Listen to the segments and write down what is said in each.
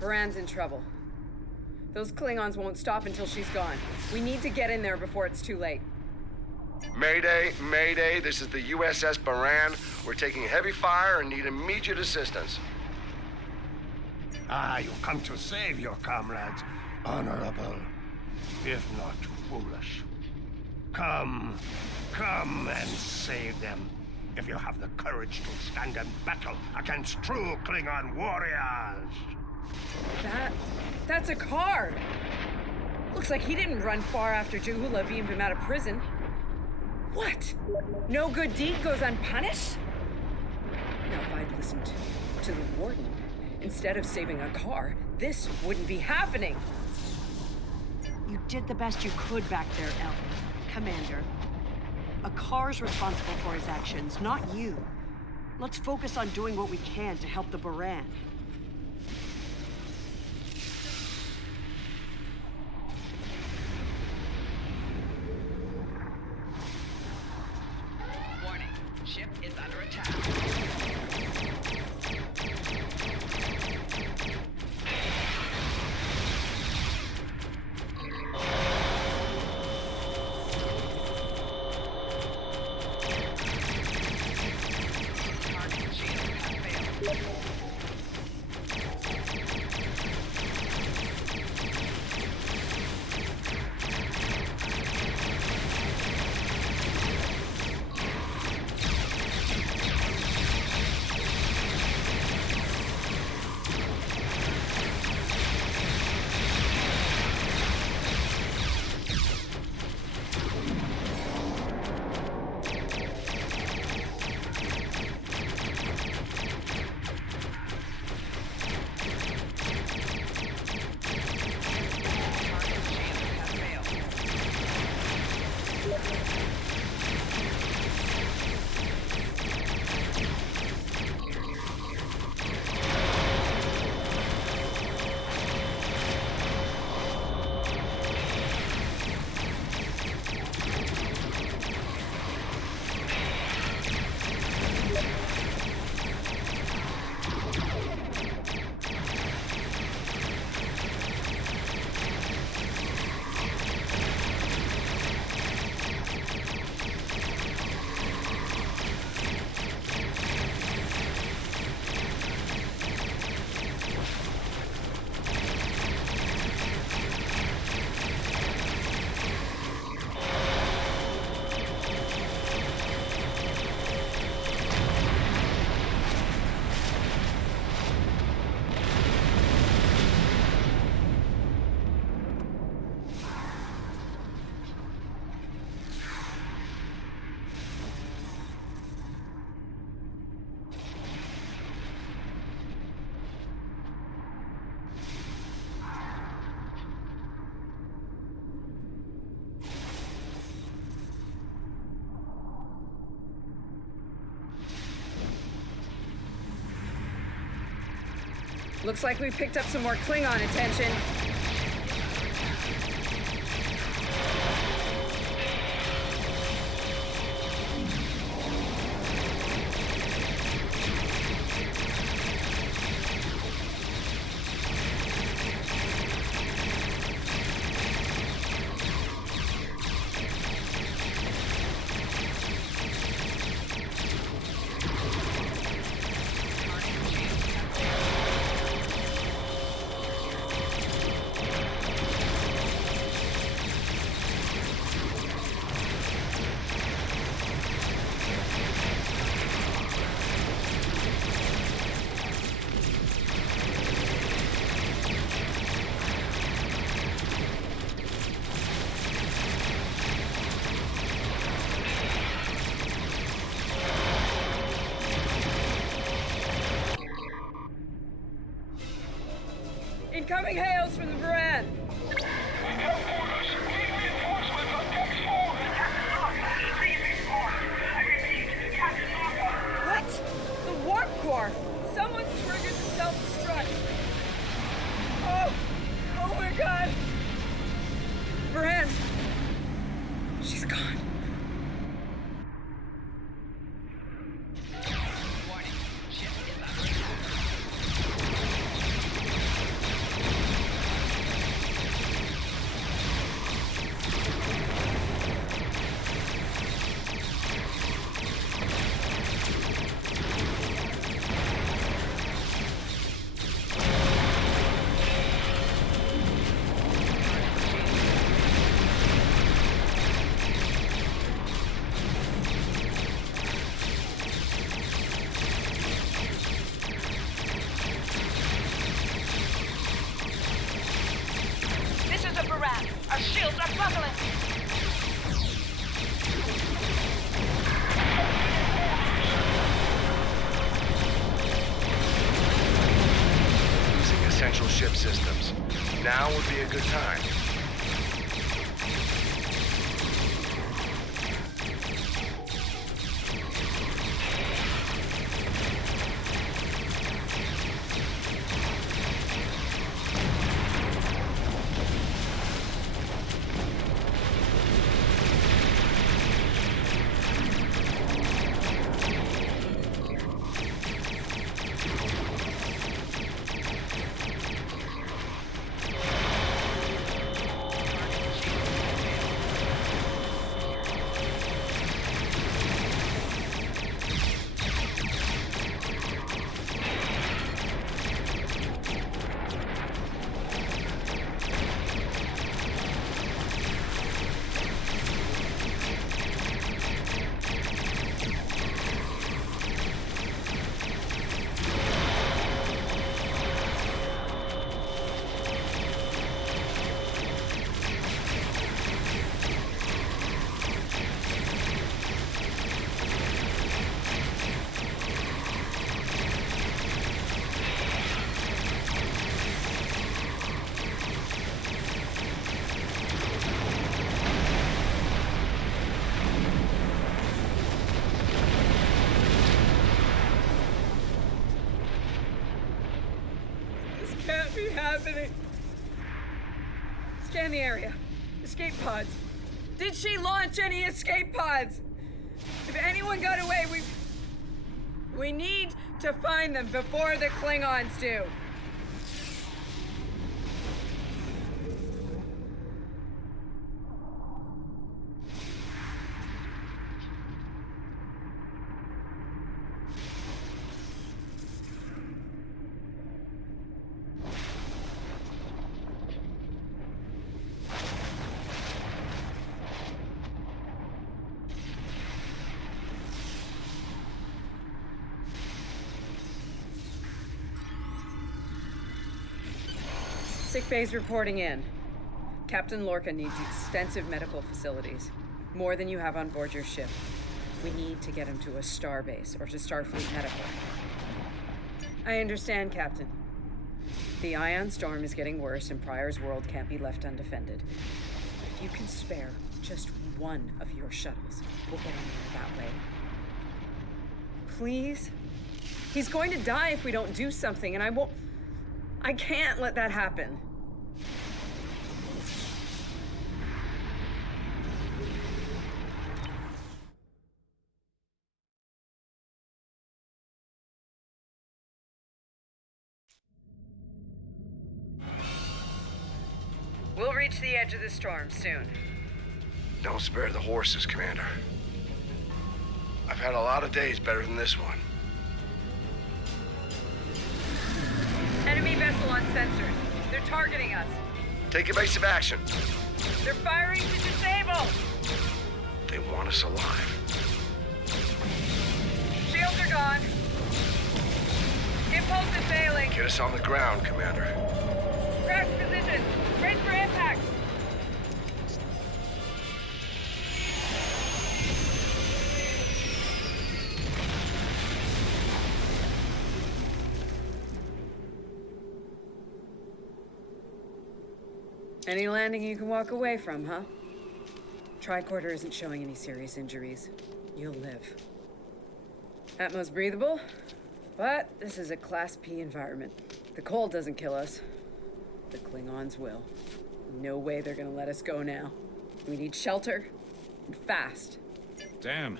Baran's in trouble. Those Klingons won't stop until she's gone. We need to get in there before it's too late. Mayday, Mayday, this is the USS Baran. We're taking heavy fire and need immediate assistance. You come to save your comrades, honorable, if not foolish. Come and save them, if you have the courage to stand in battle against true Klingon warriors. That's a car! Looks like he didn't run far after Jahula beamed him out of prison. What? No good deed goes unpunished? Now, if I'd listened to the Warden instead of saving a car, this wouldn't be happening. You did the best you could back there, El. Commander. A car's responsible for his actions, not you. Let's focus on doing what we can to help the Baran. Warning, ship is under attack. Looks like we picked up some more Klingon attention. Incoming hails from the Baran! What? The warp core! Someone's triggered the self-destruct! Oh! Oh my god! Baran! She's gone. Warning, ship is under attack. Our shields are buckling. Using essential ship systems. Now would be a good time. Can't be happening. Scan the area. Escape pods. Did she launch any escape pods? If anyone got away, we need to find them before the Klingons do. Sick bay's reporting in. Captain Lorca needs extensive medical facilities. More than you have on board your ship. We need to get him to a starbase or to Starfleet Medical. I understand, Captain. The ion storm is getting worse and Pryor's world can't be left undefended. If you can spare just one of your shuttles, we'll get him there that way. Please? He's going to die if we don't do something, and I can't let that happen. We'll reach the edge of the storm soon. Don't spare the horses, Commander. I've had a lot of days better than this one. Enemy vessel on sensors. They're targeting us. Take evasive action. They're firing to disable! They want us alive. Shields are gone. Impulse is failing. Get us on the ground, Commander. Crash position. Brace for impact. Any landing you can walk away from, huh? Tricorder isn't showing any serious injuries. You'll live. Atmos breathable, but this is a Class P environment. The cold doesn't kill us. The Klingons will. No way they're gonna let us go now. We need shelter, and fast. Damn.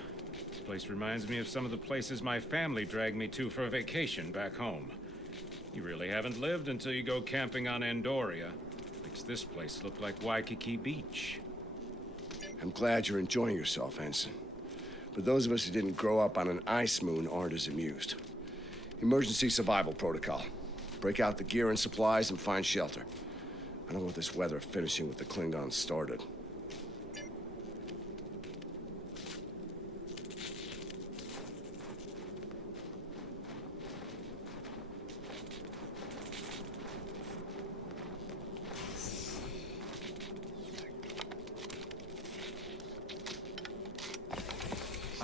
This place reminds me of some of the places my family dragged me to for a vacation back home. You really haven't lived until you go camping on Andoria. Makes this place look like Waikiki Beach. I'm glad you're enjoying yourself, Ensign. But those of us who didn't grow up on an ice moon aren't as amused. Emergency survival protocol. Break out the gear and supplies and find shelter. I don't want this weather finishing with the Klingons started.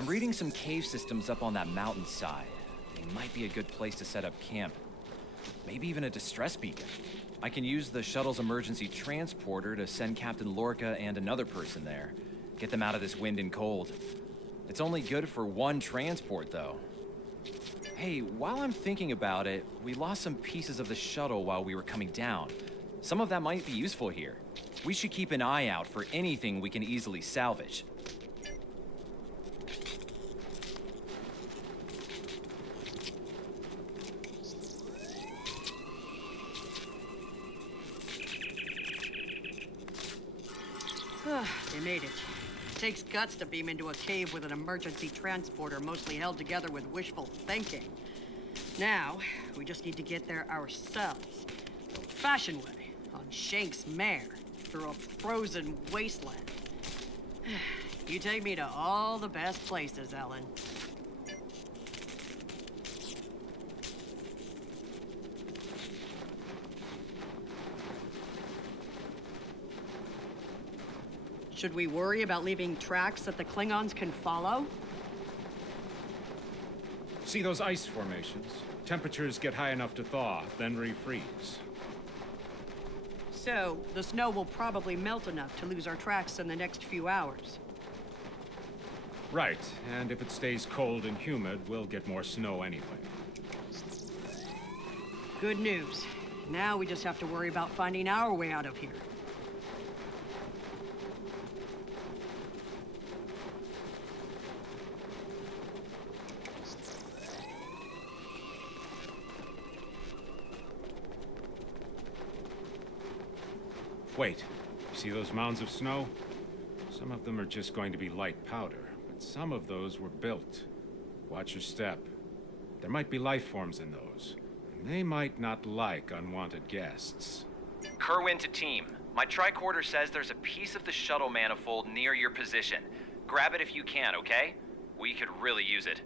I'm reading some cave systems up on that mountainside. They might be a good place to set up camp. Maybe even a distress beacon. I can use the shuttle's emergency transporter to send Captain Lorca and another person there. Get them out of this wind and cold. It's only good for one transport, though. Hey, while I'm thinking about it, we lost some pieces of the shuttle while we were coming down. Some of that might be useful here. We should keep an eye out for anything we can easily salvage. They made it. Takes guts to beam into a cave with an emergency transporter mostly held together with wishful thinking. Now, we just need to get there ourselves. The old-fashioned way, on Shank's mare, through a frozen wasteland. You take me to all the best places, Ellen. Should we worry about leaving tracks that the Klingons can follow? See those ice formations? Temperatures get high enough to thaw, then refreeze. So, the snow will probably melt enough to lose our tracks in the next few hours. Right, and if it stays cold and humid, we'll get more snow anyway. Good news. Now we just have to worry about finding our way out of here. Wait, you see those mounds of snow? Some of them are just going to be light powder, but some of those were built. Watch your step. There might be life forms in those, and they might not like unwanted guests. Kerwin to team. My tricorder says there's a piece of the shuttle manifold near your position. Grab it if you can, okay? We could really use it.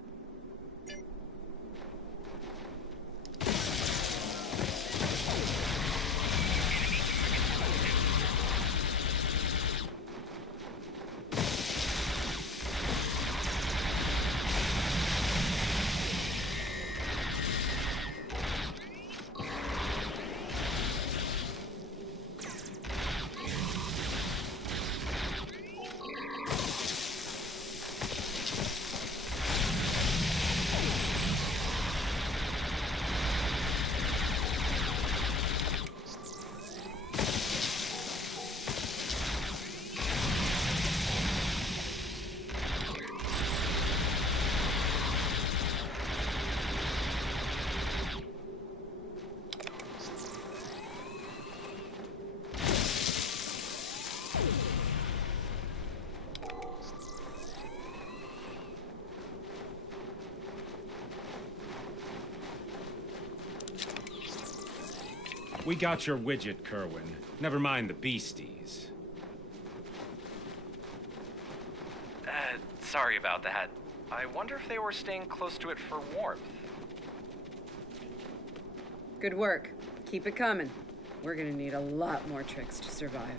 We got your widget, Kerwin. Never mind the beasties. Sorry about that. I wonder if they were staying close to it for warmth. Good work. Keep it coming. We're gonna need a lot more tricks to survive.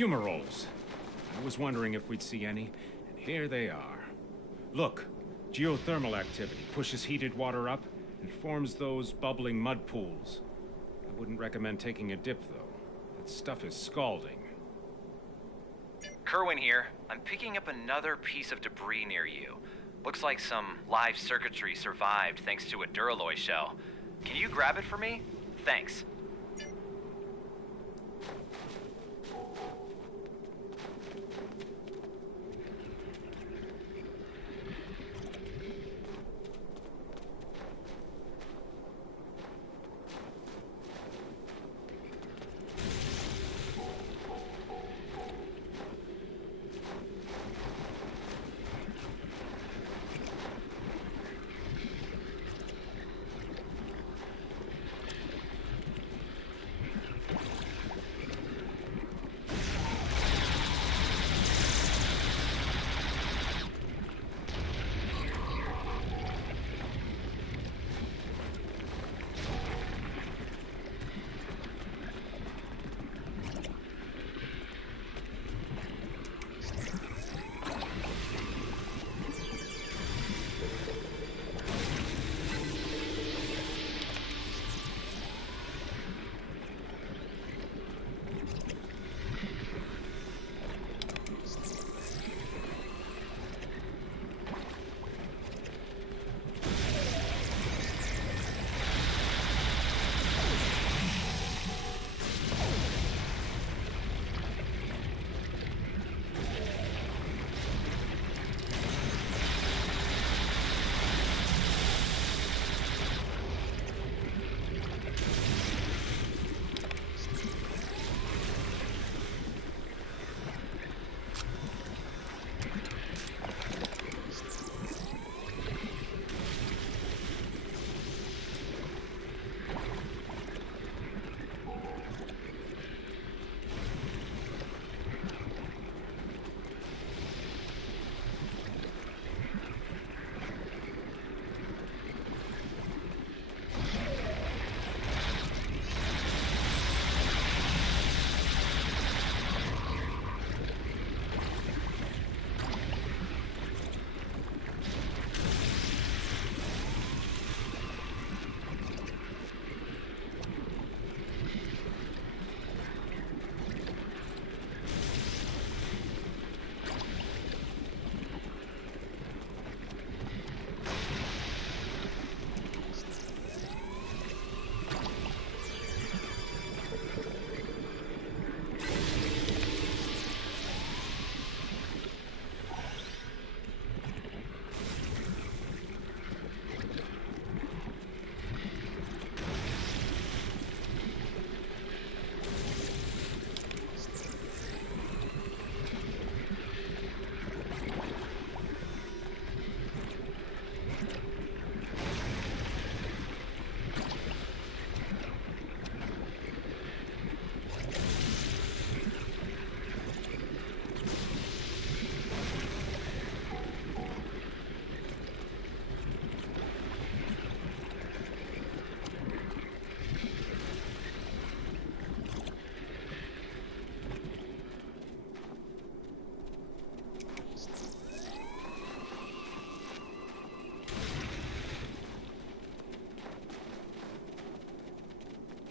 fumaroles. I was wondering if we'd see any, and here they are. Look, geothermal activity pushes heated water up and forms those bubbling mud pools. I wouldn't recommend taking a dip, though. That stuff is scalding. Kerwin here. I'm picking up another piece of debris near you. Looks like some live circuitry survived thanks to a Duralloy shell. Can you grab it for me? Thanks.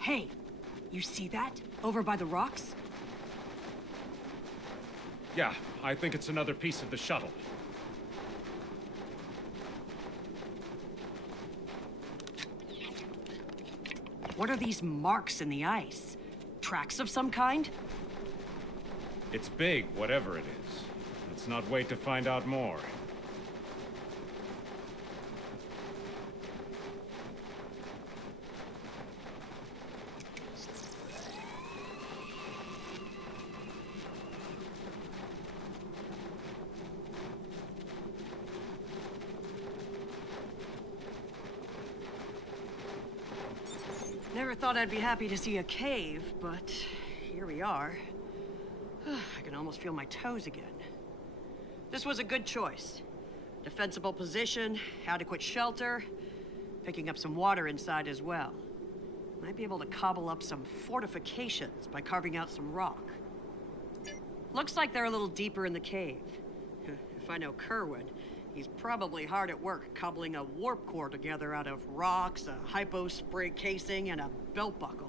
Hey, you see that? Over by the rocks? Yeah, I think it's another piece of the shuttle. What are these marks in the ice? Tracks of some kind? It's big, whatever it is. Let's not wait to find out more. Never thought I'd be happy to see a cave, but here we are. I can almost feel my toes again. This was a good choice. Defensible position, adequate shelter, picking up some water inside as well. Might be able to cobble up some fortifications by carving out some rock. Looks like they're a little deeper in the cave. If I know Kerwin, he's probably hard at work cobbling a warp core together out of rocks, a hypo spray casing, and a belt buckle.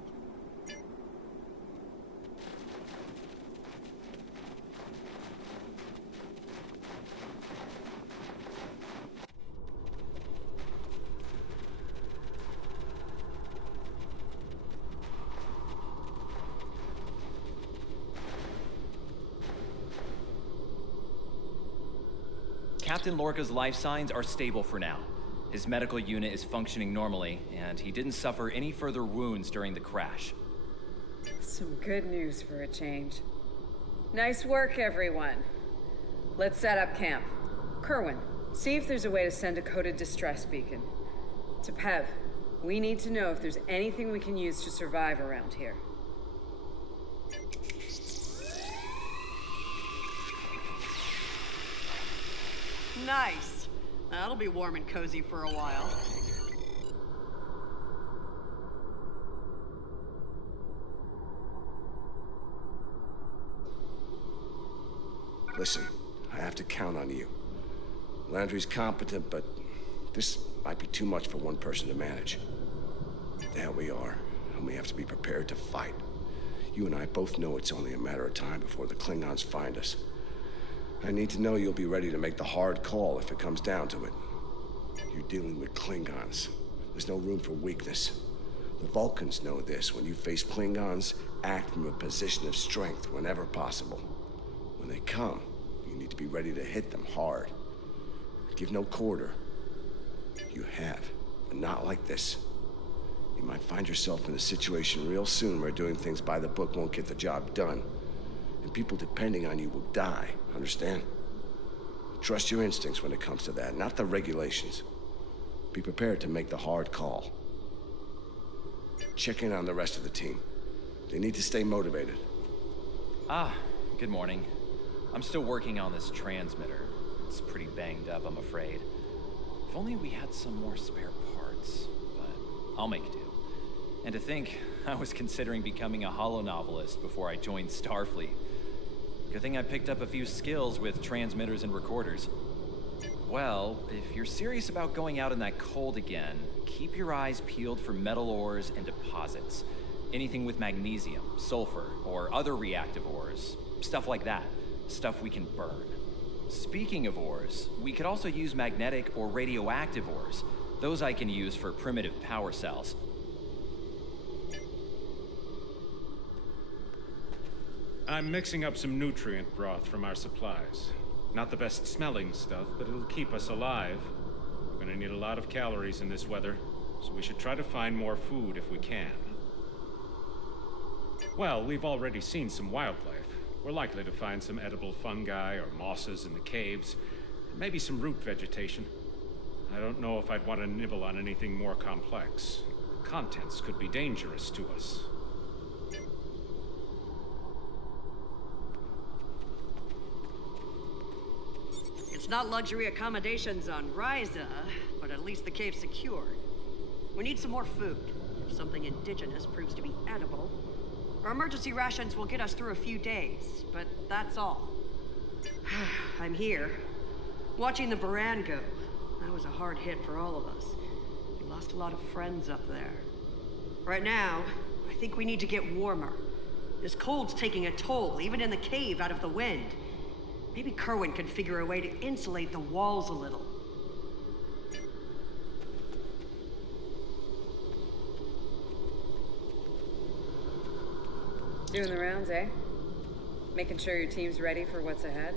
Captain Lorca's life signs are stable for now. His medical unit is functioning normally, and he didn't suffer any further wounds during the crash. Some good news for a change. Nice work, everyone. Let's set up camp. Kerwin, see if there's a way to send a coded distress beacon. To Pev, we need to know if there's anything we can use to survive around here. Nice. That'll be warm and cozy for a while. Listen, I have to count on you. Landry's competent, but this might be too much for one person to manage. There we are, and we have to be prepared to fight. You and I both know it's only a matter of time before the Klingons find us. I need to know you'll be ready to make the hard call if it comes down to it. You're dealing with Klingons. There's no room for weakness. The Vulcans know this. When you face Klingons, act from a position of strength whenever possible. When they come, you need to be ready to hit them hard. Give no quarter. You have, but not like this. You might find yourself in a situation real soon where doing things by the book won't get the job done. And people depending on you will die, understand? Trust your instincts when it comes to that, not the regulations. Be prepared to make the hard call. Check in on the rest of the team. They need to stay motivated. Good morning. I'm still working on this transmitter. It's pretty banged up, I'm afraid. If only we had some more spare parts, but I'll make do. And to think, I was considering becoming a holonovelist before I joined Starfleet. Good thing I picked up a few skills with transmitters and recorders. Well, if you're serious about going out in that cold again, keep your eyes peeled for metal ores and deposits. Anything with magnesium, sulfur, or other reactive ores. Stuff like that. Stuff we can burn. Speaking of ores, we could also use magnetic or radioactive ores. Those I can use for primitive power cells. I'm mixing up some nutrient broth from our supplies. Not the best smelling stuff, but it'll keep us alive. We're gonna need a lot of calories in this weather, so we should try to find more food if we can. Well, we've already seen some wildlife. We're likely to find some edible fungi or mosses in the caves, and maybe some root vegetation. I don't know if I'd want to nibble on anything more complex. The contents could be dangerous to us. It's not luxury accommodations on Ryza, but at least the cave's secure. We need some more food. If something indigenous proves to be edible, our emergency rations will get us through a few days, but that's all. I'm here, watching the Baran go. That was a hard hit for all of us. We lost a lot of friends up there. Right now, I think we need to get warmer. This cold's taking a toll, even in the cave out of the wind. Maybe Kerwin could figure a way to insulate the walls a little. Doing the rounds, eh? Making sure your team's ready for what's ahead?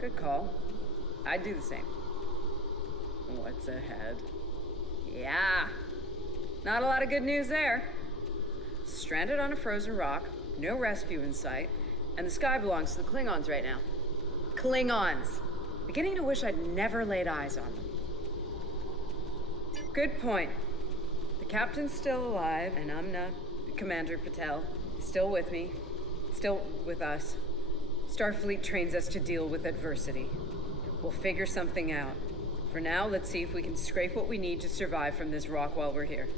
Good call. I'd do the same. What's ahead? Yeah. Not a lot of good news there. Stranded on a frozen rock, no rescue in sight, and the sky belongs to the Klingons right now. Klingons! Beginning to wish I'd never laid eyes on them. Good point. The captain's still alive, and Amna, Commander Patel, is still with me. Still with us. Starfleet trains us to deal with adversity. We'll figure something out. For now, let's see if we can scrape what we need to survive from this rock while we're here.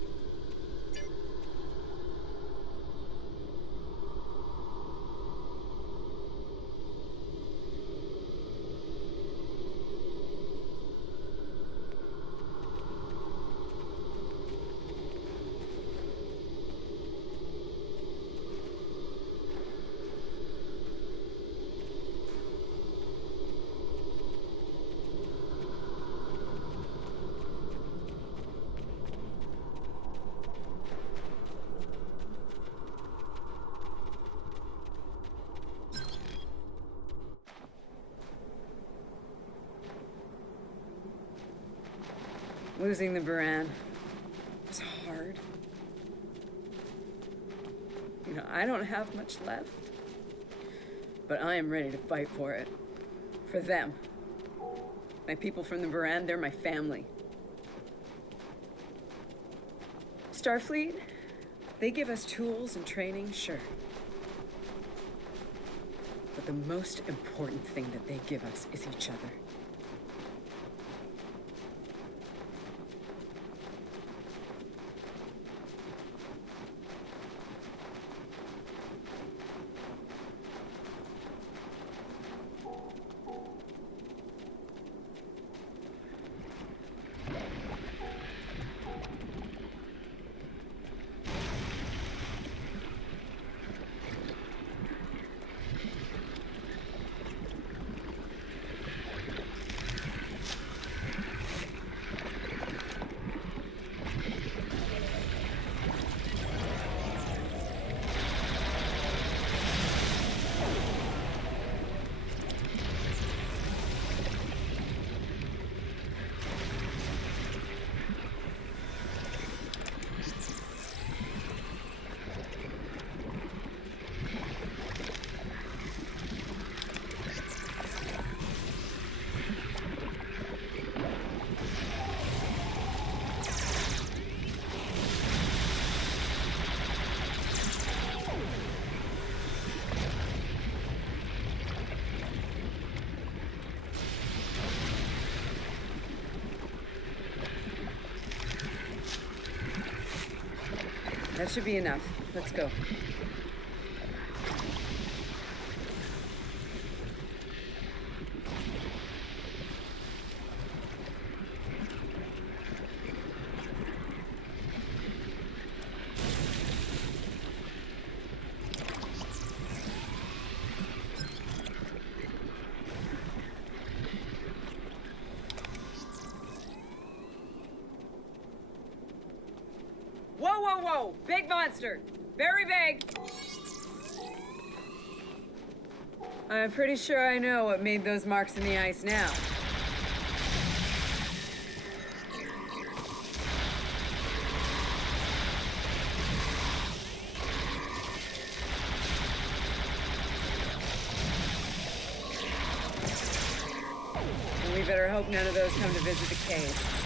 Losing the Baran was hard. You know, I don't have much left, but I am ready to fight for it. For them. My people from the Baran, they're my family. Starfleet, they give us tools and training, sure. But the most important thing that they give us is each other. That should be enough. Let's go. Whoa, whoa, whoa! Big monster! Very big! I'm pretty sure I know what made those marks in the ice now. And we better hope none of those come to visit the cave.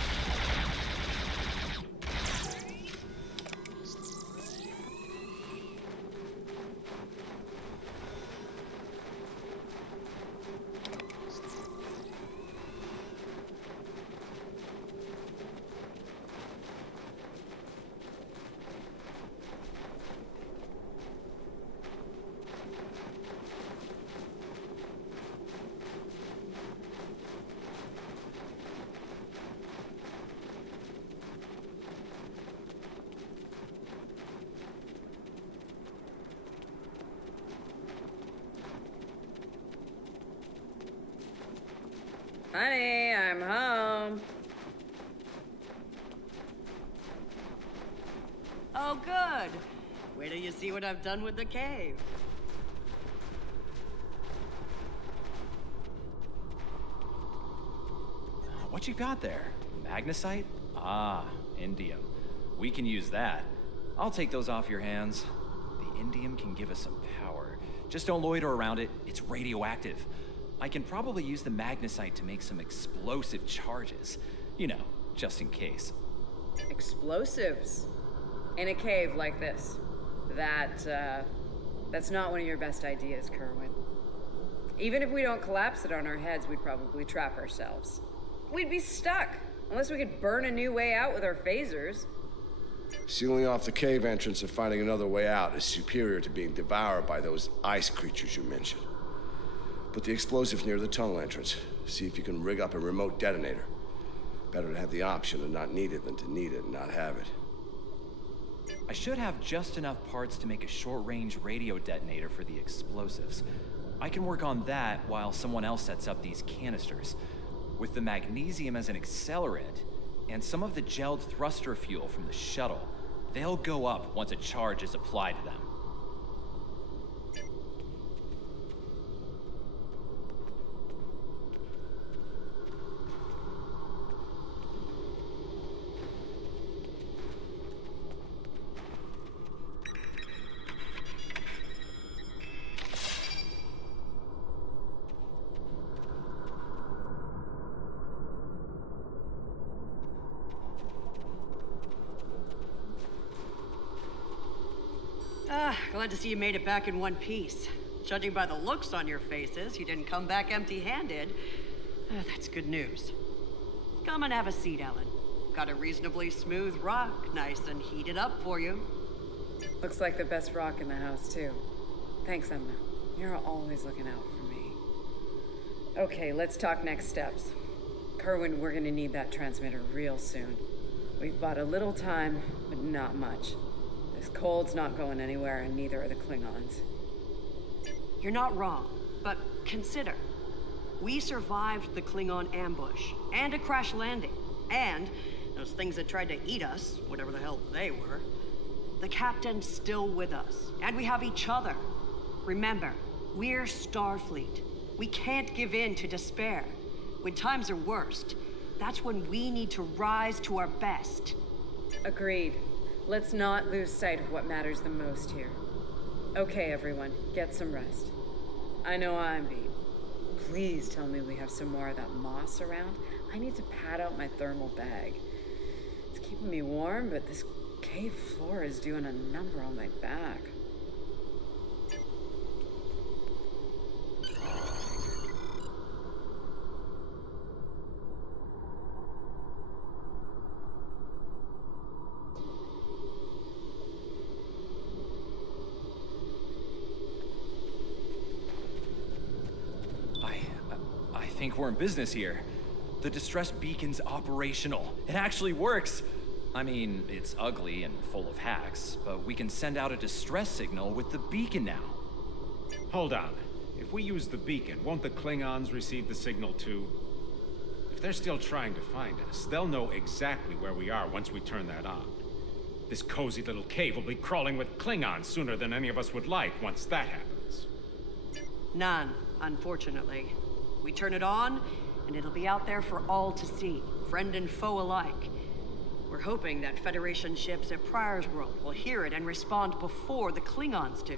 Honey, I'm home. Oh, good. Wait till you see what I've done with the cave. What you got there? Magnesite? Ah, indium. We can use that. I'll take those off your hands. The indium can give us some power. Just don't loiter around it. It's radioactive. I can probably use the magnesite to make some explosive charges. You know, just in case. Explosives? In a cave like this. That's not one of your best ideas, Kerwin. Even if we don't collapse it on our heads, we'd probably trap ourselves. We'd be stuck, unless we could burn a new way out with our phasers. Sealing off the cave entrance and finding another way out is superior to being devoured by those ice creatures you mentioned. Put the explosives near the tunnel entrance. See if you can rig up a remote detonator. Better to have the option of not need it than to need it and not have it. I should have just enough parts to make a short-range radio detonator for the explosives. I can work on that while someone else sets up these canisters. With the magnesium as an accelerant, and some of the gelled thruster fuel from the shuttle, they'll go up once a charge is applied to them. Glad to see you made it back in one piece. Judging by the looks on your faces, you didn't come back empty-handed. That's good news. Come and have a seat, Ellen. Got a reasonably smooth rock, nice and heated up for you. Looks like the best rock in the house, too. Thanks, Emma. You're always looking out for me. Okay, let's talk next steps. Kerwin, we're gonna need that transmitter real soon. We've bought a little time, but not much. This cold's not going anywhere, and neither are the Klingons. You're not wrong, but consider. We survived the Klingon ambush, and a crash landing, and those things that tried to eat us, whatever the hell they were. The captain's still with us, and we have each other. Remember, we're Starfleet. We can't give in to despair. When times are worst, that's when we need to rise to our best. Agreed. Let's not lose sight of what matters the most here. Okay, everyone, get some rest. I know I'm beat. Please tell me we have some more of that moss around. I need to pad out my thermal bag. It's keeping me warm, but this cave floor is doing a number on my back. I think we're in business here. The distress beacon's operational. It actually works. I mean, it's ugly and full of hacks, but we can send out a distress signal with the beacon now. Hold on. If we use the beacon, won't the Klingons receive the signal too? If they're still trying to find us, they'll know exactly where we are once we turn that on. This cozy little cave will be crawling with Klingons sooner than any of us would like once that happens. None, unfortunately. We turn it on, and it'll be out there for all to see, friend and foe alike. We're hoping that Federation ships at Pryor's World will hear it and respond before the Klingons do.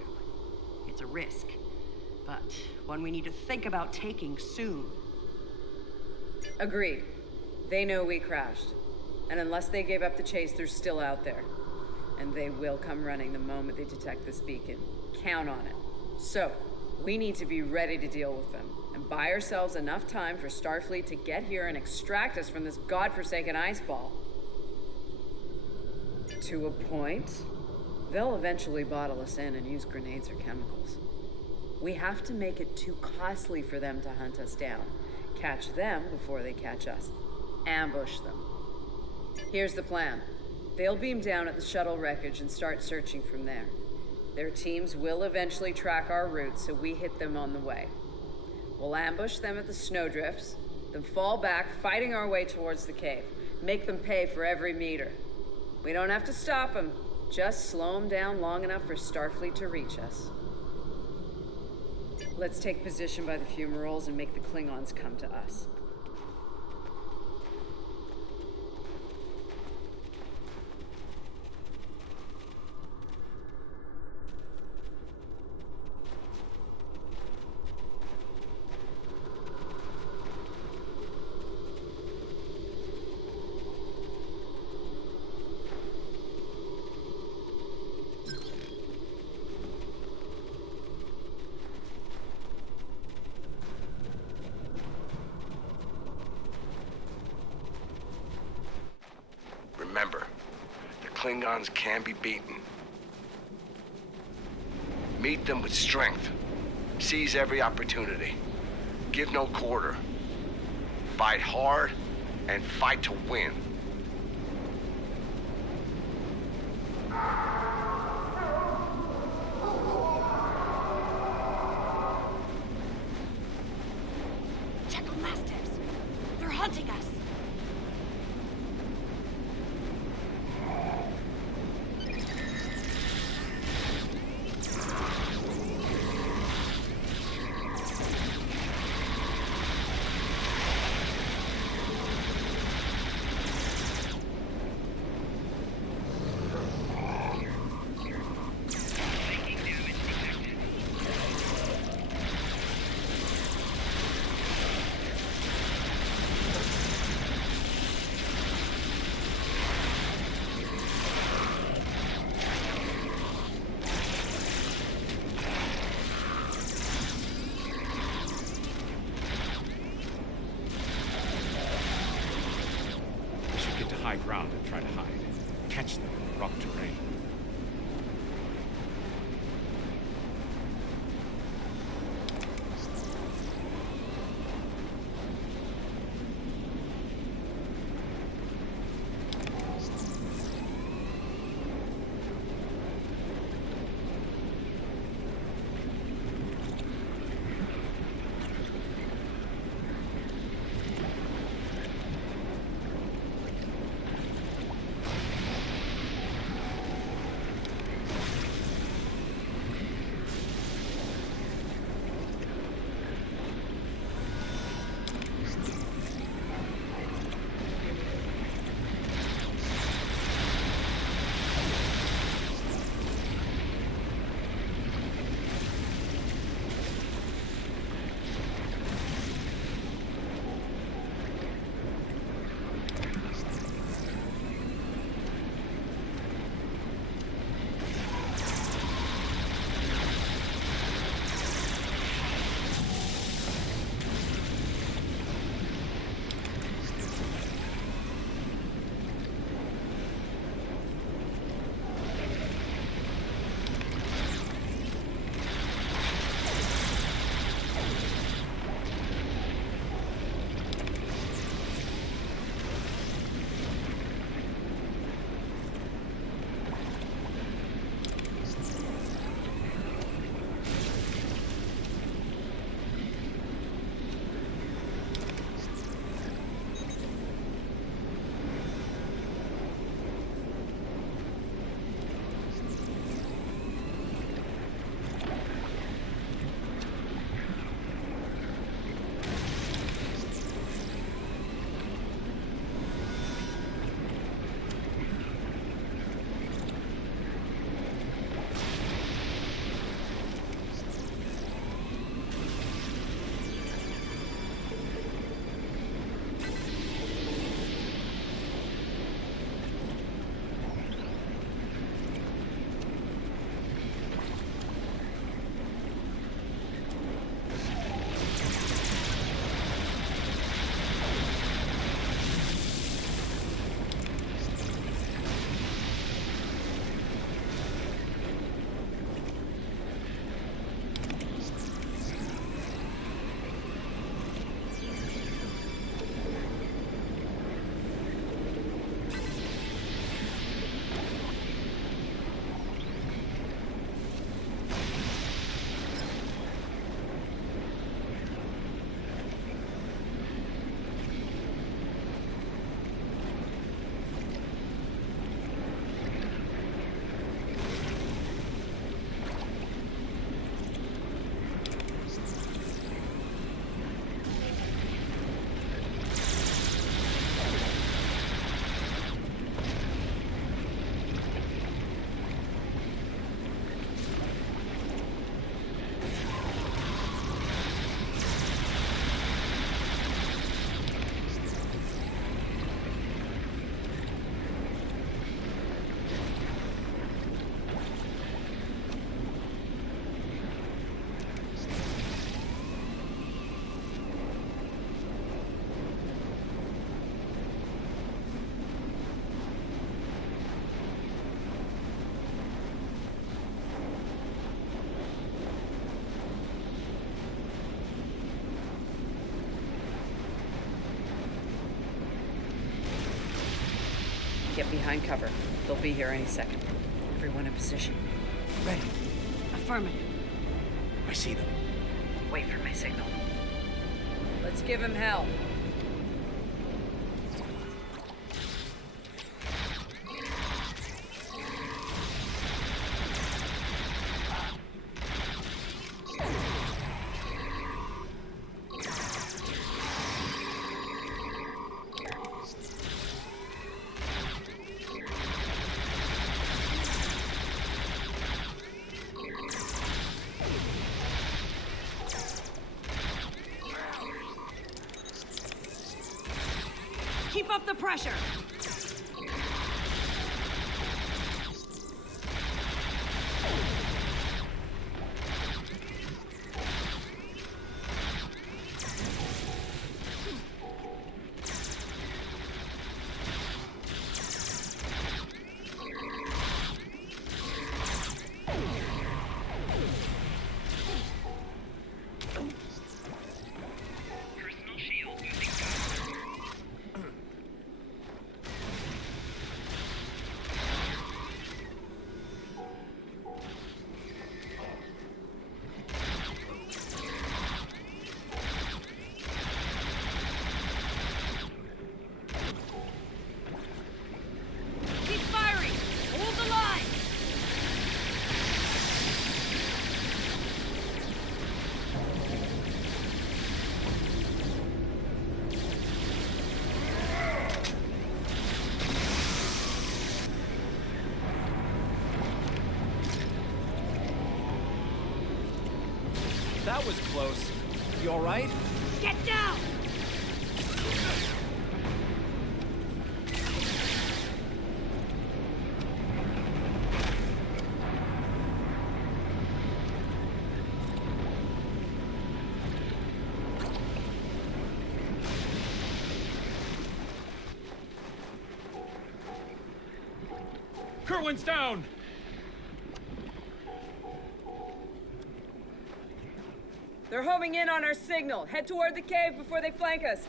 It's a risk, but one we need to think about taking soon. Agreed. They know we crashed. And unless they gave up the chase, they're still out there. And they will come running the moment they detect this beacon. Count on it. So, we need to be ready to deal with them. And buy ourselves enough time for Starfleet to get here and extract us from this godforsaken ice ball. To a point, they'll eventually bottle us in and use grenades or chemicals. We have to make it too costly for them to hunt us down. Catch them before they catch us. Ambush them. Here's the plan. They'll beam down at the shuttle wreckage and start searching from there. Their teams will eventually track our route, so we hit them on the way. We'll ambush them at the snowdrifts, then fall back, fighting our way towards the cave. Make them pay for every meter. We don't have to stop them, just slow them down long enough for Starfleet to reach us. Let's take position by the fumaroles and make the Klingons come to us. Remember, the Klingons can be beaten. Meet them with strength. Seize every opportunity. Give no quarter. Fight hard and fight to win. Check-o-mastics! They're hunting us! high ground and try to hide. Catch them in the rough terrain. Get behind cover. They'll be here any second. Everyone in position. Ready. Affirmative. I see them. Wait for my signal. Let's give him hell. Keep up the pressure! that was close. You all right? Get down! Kerwin's down! They're homing in on our signal. Head toward the cave before they flank us.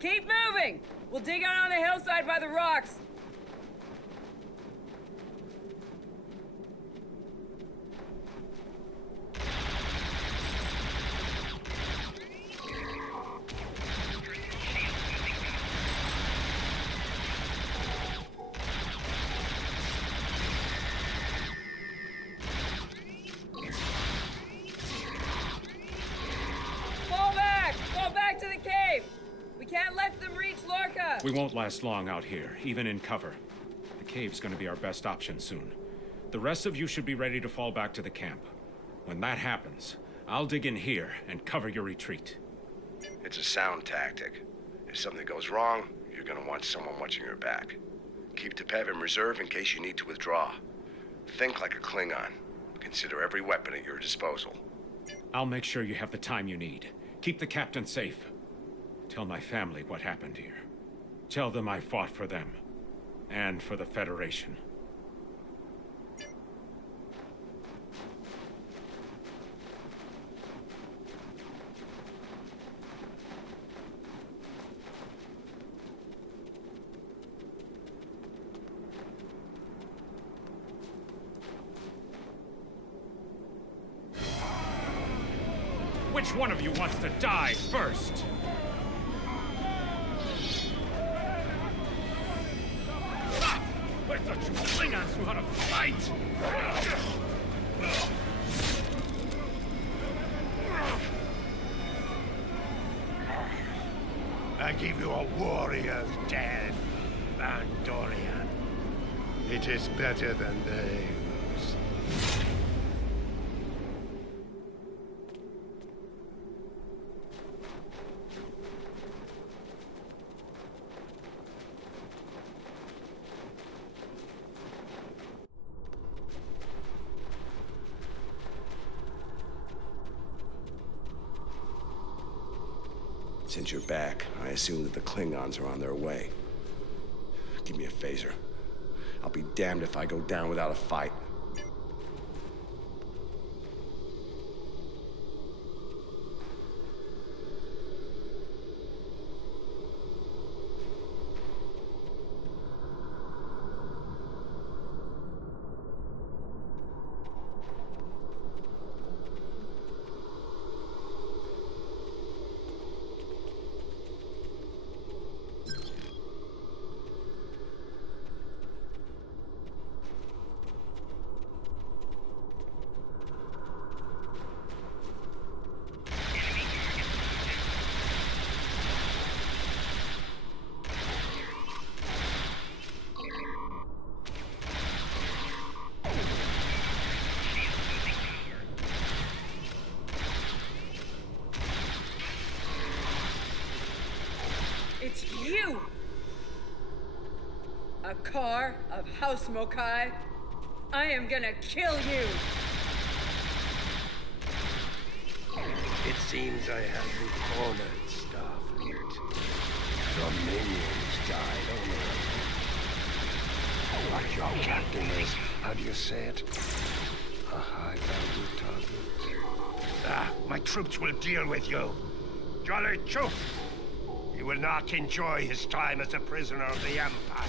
Keep moving! We'll dig out on the hillside by the rocks. Fall back to the cave! We can't let them reach Lorca! We won't last long out here, even in cover. The cave's gonna be our best option soon. The rest of you should be ready to fall back to the camp. When that happens, I'll dig in here and cover your retreat. It's a sound tactic. If something goes wrong, you're gonna want someone watching your back. Keep Tepev in reserve in case you need to withdraw. Think like a Klingon. Consider every weapon at your disposal. I'll make sure you have the time you need. Keep the captain safe. Tell my family what happened here. Tell them I fought for them. And for the Federation. Which one of you wants to die first? I thought you Klingons knew how to fight! I give you a warrior's death, Andorian. It is better than theirs. Since you're back, I assume that the Klingons are on their way. Give me a phaser. I'll be damned if I go down without a fight. It's you! A car of House Mokai. I am gonna kill you! It seems I have you cornered, Starfleet. Your minions died on Earth. What your captain is, how do you say it? A high-value target. My troops will deal with you. Jolly Chuck! He will not enjoy his time as a prisoner of the Empire.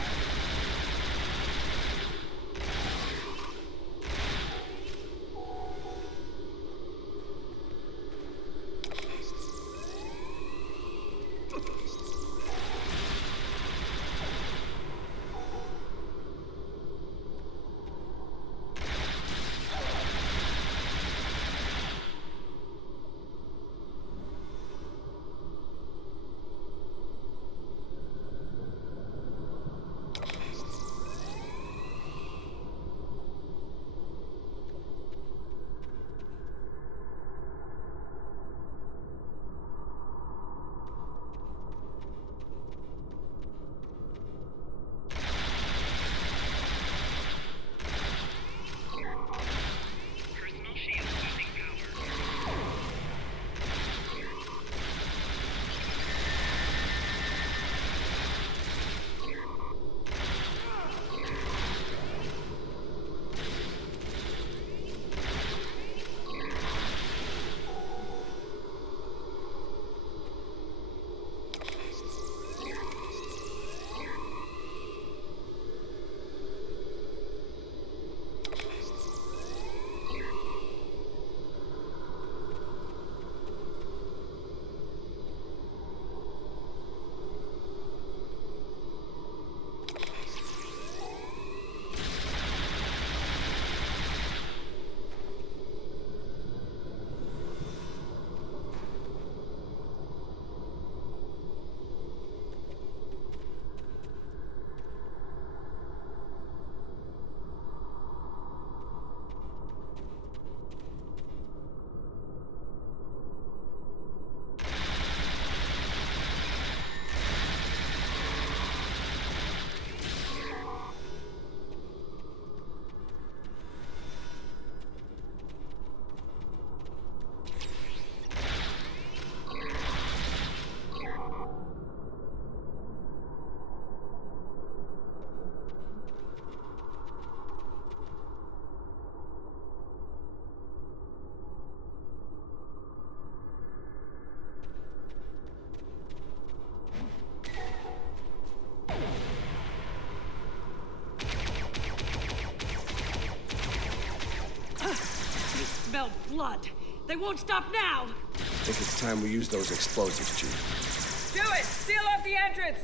flood. They won't stop now. I think it's time we use those explosives, Chief. Do it! Seal off the entrance!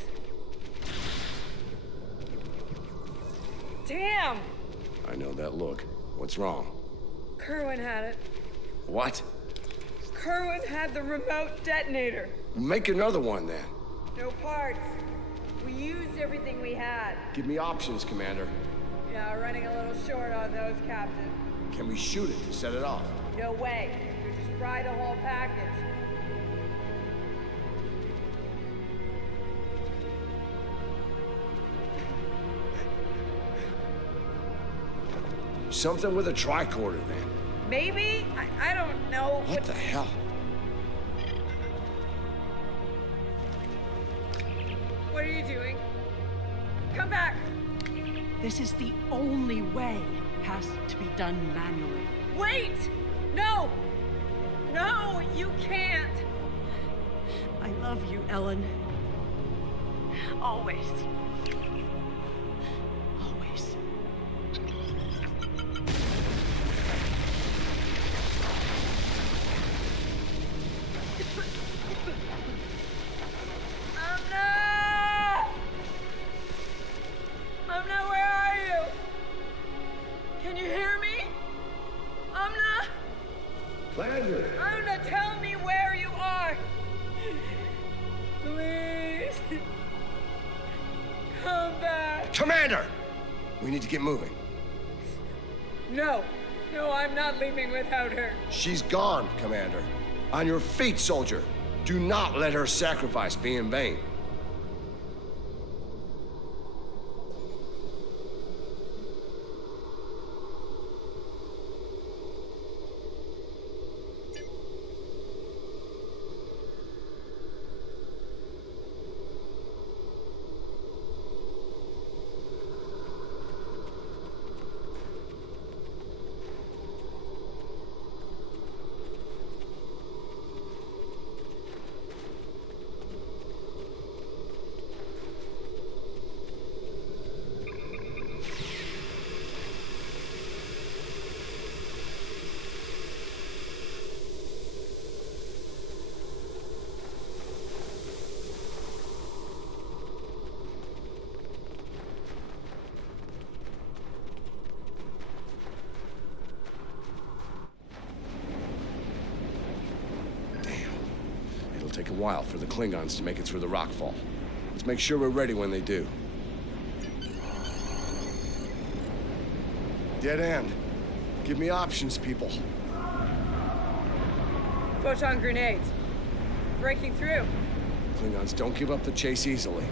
Damn! I know that look. What's wrong? Kerwin had it. What? Kerwin had the remote detonator. Make another one, then. No parts. We used everything we had. Give me options, Commander. Yeah, running a little short on those, Captain. Can we shoot it to set it off? No way. You just fry the whole package. Something with a tricorder, then. Maybe? I don't know. What the hell? What are you doing? Come back! This is the only way. Has to be done manually. Wait! No! No, you can't! I love you, Ellen. Always. Always. Amna, where are you? Can you hear me? Amna? Amna, tell me where you are. Please. Come back. Commander! We need to get moving. No. No, I'm not leaving without her. She's gone, Commander. On your feet, soldier. Do not let her sacrifice be in vain. It'll take a while for the Klingons to make it through the rockfall. Let's make sure we're ready when they do. Dead end. Give me options, people. Photon grenades. Breaking through. Klingons don't give up the chase easily.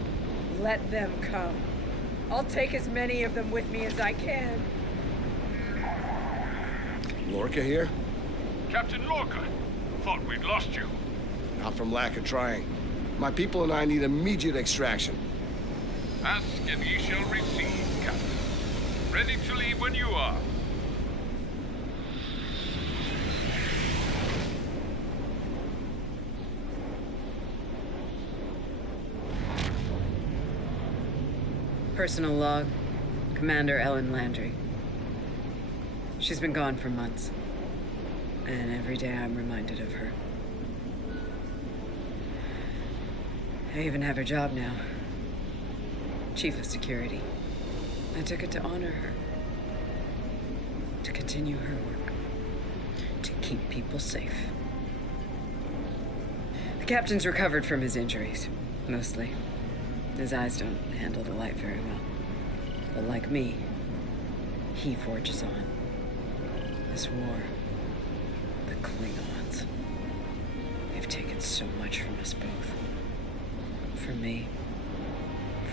Let them come. I'll take as many of them with me as I can. Lorca here? Captain Lorca, thought we'd lost you. Not from lack of trying. My people and I need immediate extraction. Ask and ye shall receive, Captain. Ready to leave when you are. Personal log. Commander Ellen Landry. She's been gone for months. And every day I'm reminded of her. I even have her job now. Chief of Security. I took it to honor her. To continue her work. To keep people safe. The captain's recovered from his injuries. Mostly. His eyes don't handle the light very well. But like me, he forges on. This war, the Klingons, they've taken so much from us both. For me,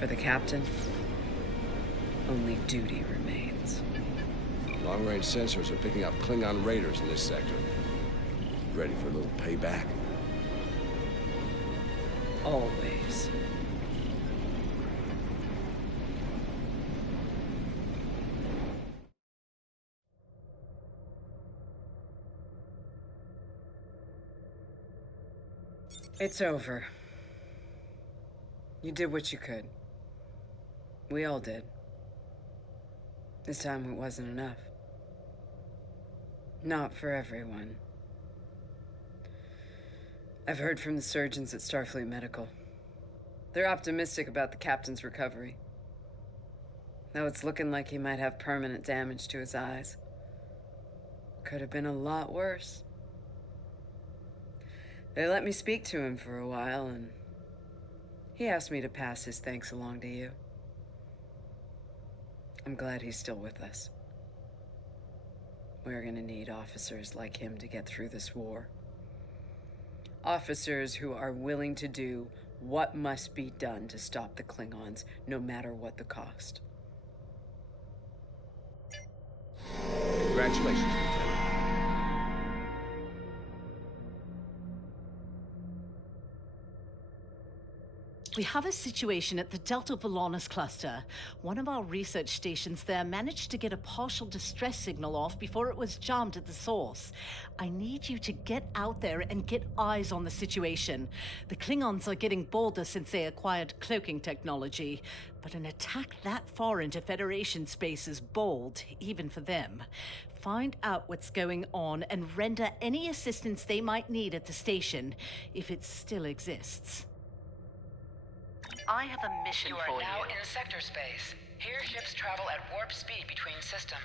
for the captain, only duty remains. Long-range sensors are picking up Klingon raiders in this sector. Ready for a little payback? Always. It's over. You did what you could. We all did. This time it wasn't enough. Not for everyone. I've heard from the surgeons at Starfleet Medical. They're optimistic about the captain's recovery. Though it's looking like he might have permanent damage to his eyes. Could have been a lot worse. They let me speak to him for a while, and he asked me to pass his thanks along to you. I'm glad he's still with us. We're gonna need officers like him to get through this war. Officers who are willing to do what must be done to stop the Klingons, no matter what the cost. Congratulations, Lieutenant. We have a situation at the Delta Volanus cluster. One of our research stations there managed to get a partial distress signal off before it was jammed at the source. I need you to get out there and get eyes on the situation. The Klingons are getting bolder since they acquired cloaking technology, but an attack that far into Federation space is bold, even for them. Find out what's going on and render any assistance they might need at the station, if it still exists. I have a mission You for are now you. in sector space. Here, ships travel at warp speed between systems.